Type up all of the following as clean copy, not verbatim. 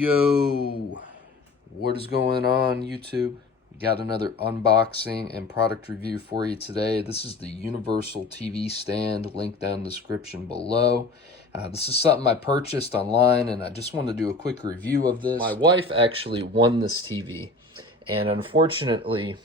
Yo, what is going on, YouTube? Got another unboxing and product review for you today. This is the universal TV stand, link down in the description below. This is something I purchased online, and I just wanted to do a quick review of this. My wife actually won this TV, and unfortunately,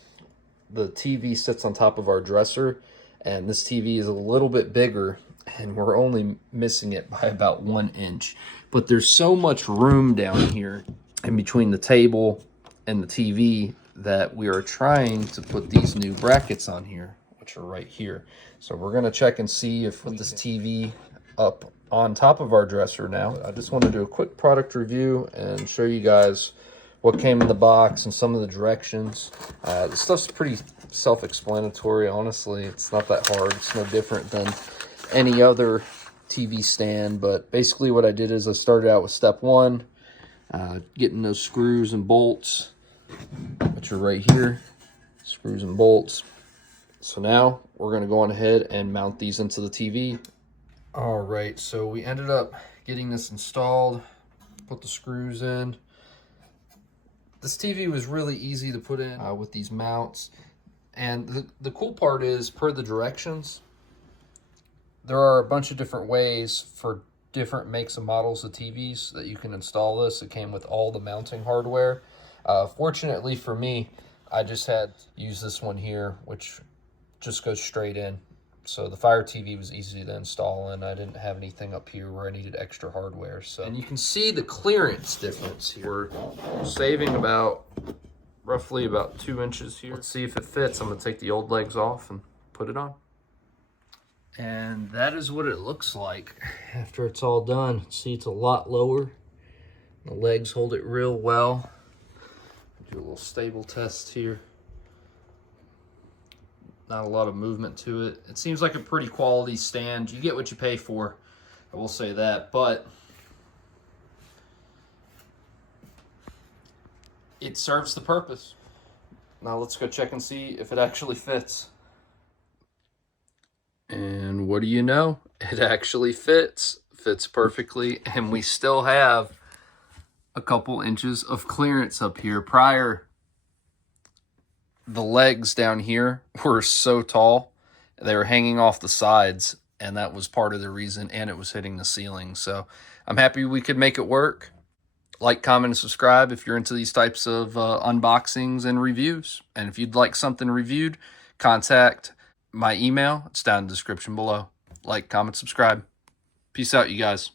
the TV sits on top of our dresser, and this TV is a little bit bigger, and we're only missing it by about 1 inch. But there's so much room down here in between the table and the TV that we are trying to put these new brackets on here, which are right here. So we're gonna check and see if we put this TV up on top of our dresser now. I just want to do a quick product review and show you guys what came in the box and some of the directions. This stuff's pretty self-explanatory, honestly. It's not that hard. It's no different than any other TV stand, but basically what I did is I started out with step one, getting those screws and bolts, which are right here, screws and bolts. So now we're going to go on ahead and mount these into the TV. All right, so we ended up getting this installed, put the screws in. This TV was really easy to put in with these mounts. And the cool part is, per the directions, there are a bunch of different ways for different makes and models of TVs that you can install this. It came with all the mounting hardware. Fortunately for me, I just had to use this one here, which just goes straight in. So the Fire TV was easy to install, and I didn't have anything up here where I needed extra hardware. So, and you can see the clearance difference here. We're saving roughly about 2 inches here. Let's see if it fits. I'm gonna take the old legs off and put it on. And that is what it looks like after it's all done. See, it's a lot lower. The legs hold it real well. Do a little stable test here. Not a lot of movement to it. It seems like a pretty quality stand. You get what you pay for, I will say that, but it serves the purpose. Now let's go check and see if it actually fits. And what do you know? It actually fits perfectly, and we still have a couple inches of clearance up here. Prior, the legs down here were so tall, they were hanging off the sides, and that was part of the reason, and it was hitting the ceiling. So I'm happy we could make it work. Like, comment, and subscribe if you're into these types of unboxings and reviews. And if you'd like something reviewed, contact my email. It's down in the description below. Like, comment, subscribe. Peace out, you guys.